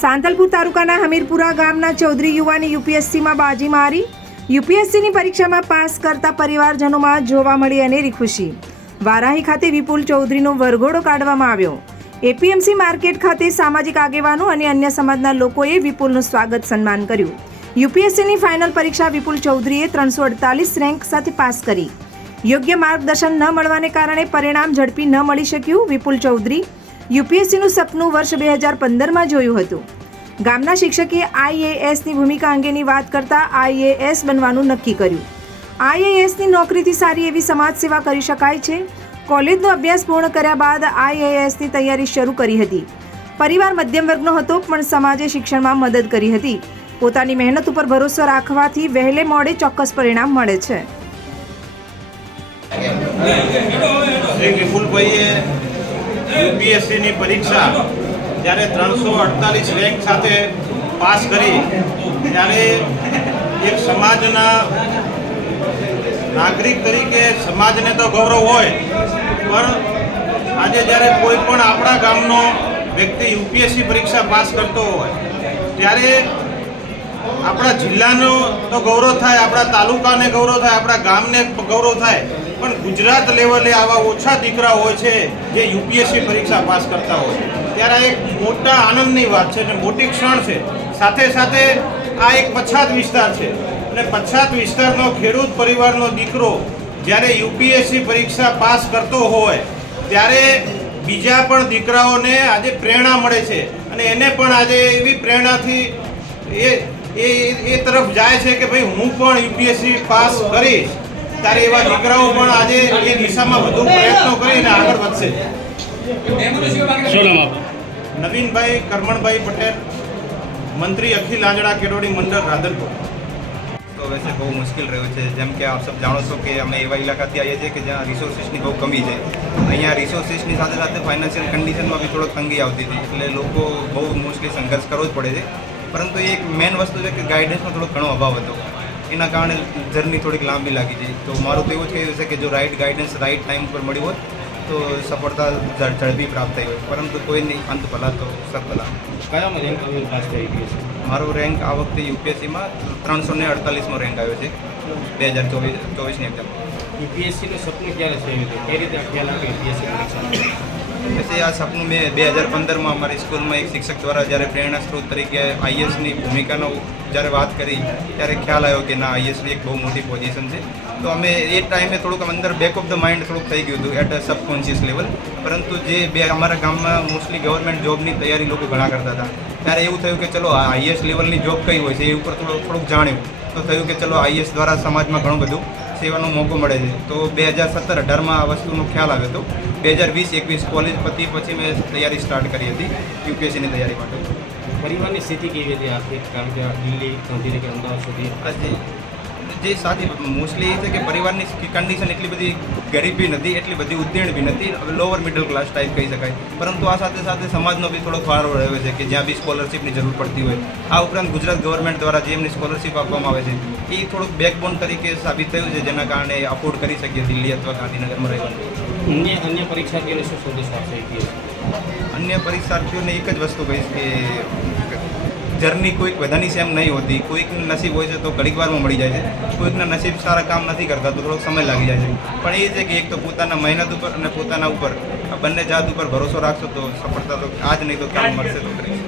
સાંતલપુર તાલુકાના હમીરપુરા ગામના ચૌધરી યુવાને યુપીએસસીમાં બાજી મારી. યુપીએસસીની પરીક્ષામાં પાસ કરતા પરિવારજનોમાં જોવા મળી અનેરી ખુશી. વારાહી ખાતે વિપુલ ચૌધરીનો વરઘોડો કાઢવામાં આવ્યો. એપીએમસી માર્કેટ ખાતે સામાજિક આગેવાનો અને અન્ય સમાજના લોકોએ વિપુલનું સ્વાગત સન્માન કર્યું. યુપીએસસીની ફાઇનલ પરીક્ષા વિપુલ ચૌધરીએ 348 રેન્ક સાથે પાસ કરી. યોગ્ય માર્ગદર્શન ન મળવાને કારણે પરિણામ ઝડપી ન મળી શક્યું. વિપુલ ચૌધરી યુપીએસસીનું સપનું વર્ષ 2015માં જોયું હતું. ગામના શિક્ષકે આઈએએસની ભૂમિકા અંગેની વાત કરતા આઈએએસ બનવાનું નક્કી કર્યું. આઈએએસની નોકરીથી સારી એવી સમાજ સેવા કરી શકાય છે. કોલેજનો અભ્યાસ પૂર્ણ કર્યા બાદ આઈએએસની તૈયારી શરૂ કરી હતી. પરિવાર મધ્યમ વર્ગનો હતો, પણ સમાજે શિક્ષણમાં મદદ કરી હતી. પોતાની મહેનત ઉપર ભરોસો રાખવાથી વહેલે મોડે ચોક્કસ પરિણામ મળે છે. શ્રી વિપુલભાઈએ યુપીએસસીની પરીક્ષા જ્યારે 348 રેન્ક સાથે પાસ કરી ત્યારે એક સમાજના નાગરિક તરીકે સમાજને તો ગૌરવ હોય, પણ આજે જ્યારે કોઈ પણ આપણા ગામનો વ્યક્તિ યુપીએસસી પરીક્ષા પાસ કરતો હોય ત્યારે આપણા જિલ્લાનો તો ગૌરવ થાય, આપણા તાલુકાને ગૌરવ થાય, આપણા ગામને ગૌરવ થાય, પણ ગુજરાત લેવલે આવા ઓછા દીકરા હોય છે જે યુપીએસસી પરીક્ષા પાસ કરતા હોય ત્યારે એક મોટા આનંદની વાત છે અને મોટી ક્ષણ છે. સાથે સાથે આ એક પછાત વિસ્તાર છે અને પછાત વિસ્તારનો ખેડૂત પરિવારનો દીકરો જ્યારે યુપીએસસી પરીક્ષા પાસ કરતો હોય ત્યારે બીજા પણ દીકરાઓને આજે પ્રેરણા મળે છે અને એને પણ આજે એવી પ્રેરણાથી એ તરફ જાય છે કે ભાઈ હું પણ યુપીએસસી પાસ કરીશ. ત્યારે એવા દીકરાઓ પણ આજે એ દિશામાં વધુ પ્રયત્નો કરીને આગળ વધશે. નવીનભાઈ કરમણભાઈ પટેલ, મંત્રી અખિલ આંજણા કેળવણી મંડળ રાધનપુર. તો વैसे બહુ મુશ્કેલ રહ્યું છે. જેમ કે આપ સબ જાણો છો કે અમે એવા ઇલાકાથી આવીએ છીએ કે જ્યાં રિસોર્સિસની બહુ કમી છે. અહીંયા રિસોર્સિસની સાથે સાથે ફાઇનાન્શિયલ કન્ડિશનમાં બી થોડોક તંગી આવતી હતી, એટલે લોકો બહુ મોસ્ટલી સંઘર્ષ કરવો જ પડે છે. પરંતુ એક મેઇન વસ્તુ છે કે ગાઈડન્સનો થોડો ઘણો અભાવ હતો, એના કારણે જર્ની થોડીક લાંબી લાગી હતી. તો મારું તો એવું જ કહેવું છે કે જો રાઇટ ગાઈડન્સ રાઇટ ટાઈમ પર મળી હોત તો સફળતા ઝડપી પ્રાપ્ત થઈ હોય, પરંતુ કોઈ નહીં, અંત ભલા તો સબ ભલા. કયામાં રેન્ક પાસ થઈ ગયો છે? મારો રેન્ક આ વખતે યુપીએસસીમાં 348મો રેન્ક આવ્યો છે 2024ની એક્ઝામ. યુપીએસસીનું સપનું ક્યારે થયું હતું? કઈ રીતે ખ્યાલ આવ્યો યુપીએસસી પરીક્ષા? પછી આ સપનું મેં 2015માં અમારી સ્કૂલમાં એક શિક્ષક દ્વારા જ્યારે પ્રેરણા સ્ત્રોત તરીકે આઈએસની ભૂમિકાનો જ્યારે વાત કરી ત્યારે ખ્યાલ આવ્યો કે ના, આઈએસની એક બહુ મોટી પોઝિશન છે. તો અમે એ ટાઈમે થોડુંક અંદર બેક ઓફ ધ માઇન્ડ થોડુંક થઈ ગયું હતું એટ અ સબકોન્શિયસ લેવલ. પરંતુ જે અમારા ગામમાં મોસ્ટલી ગવર્મેન્ટ જોબની તૈયારી લોકો ઘણા કરતા હતા, ત્યારે એવું થયું કે ચલો આઈએસ લેવલની જોબ કઈ હોય છે એ ઉપર થોડુંક જાણ્યું. તો થયું કે ચલો આઈએસ દ્વારા સમાજમાં ઘણું બધું સેવાનો મોકો મળે છે. તો 2017-18માં આ વસ્તુનો ખ્યાલ આવ્યો હતો. 2020-21 કોલેજ પછી મેં તૈયારી સ્ટાર્ટ કરી હતી યુપીએસસીની તૈયારી માટે. પરિવારની સ્થિતિ કેવી હતી આર્થિક? કારણ કે દિલ્હી, ગાંધીનગર, અમદાવાદ સુધી જે સાચી મોસ્ટલી એ છે કે પરિવારની કન્ડિશન એટલી બધી ગરીબી નથી, એટલી બધી ઉત્તીર્ણ બી નથી, લોઅર મિડલ ક્લાસ ટાઈપ કહી શકાય. પરંતુ આ સાથે સાથે સમાજનો બી થોડો ફાળો રહ્યો છે કે જ્યાં બી સ્કોલરશીપની જરૂર પડતી હોય. આ ઉપરાંત ગુજરાત ગવર્મેન્ટ દ્વારા જે એમની સ્કોલરશીપ આપવામાં આવે છે એ થોડુંક બેકબોન તરીકે સાબિત થયું છે, જેના કારણે અફોર્ડ કરી શકીએ દિલ્હી અથવા ગાંધીનગરમાં રહેવાનું. અન્ય પરીક્ષાર્થીઓને શું સંદેશ આપશે? અન્ય પરીક્ષાર્થીઓને એક જ વસ્તુ કહીશ કે જર્ની કોઈક બધાની સેમ નહીં હોતી. કોઈકનું નસીબ હોય છે તો ઘડીક વારમાં મળી જાય છે, કોઈકના નસીબ સારા કામ નથી કરતા તો થોડોક સમય લાગી જાય છે. પણ એ છે કે એક તો પોતાના મહેનત ઉપર અને પોતાના ઉપર આ બંને જાત ઉપર ભરોસો રાખશો તો સફળતા તો આજ નહીં તો કામ મળશે તો કરીશ.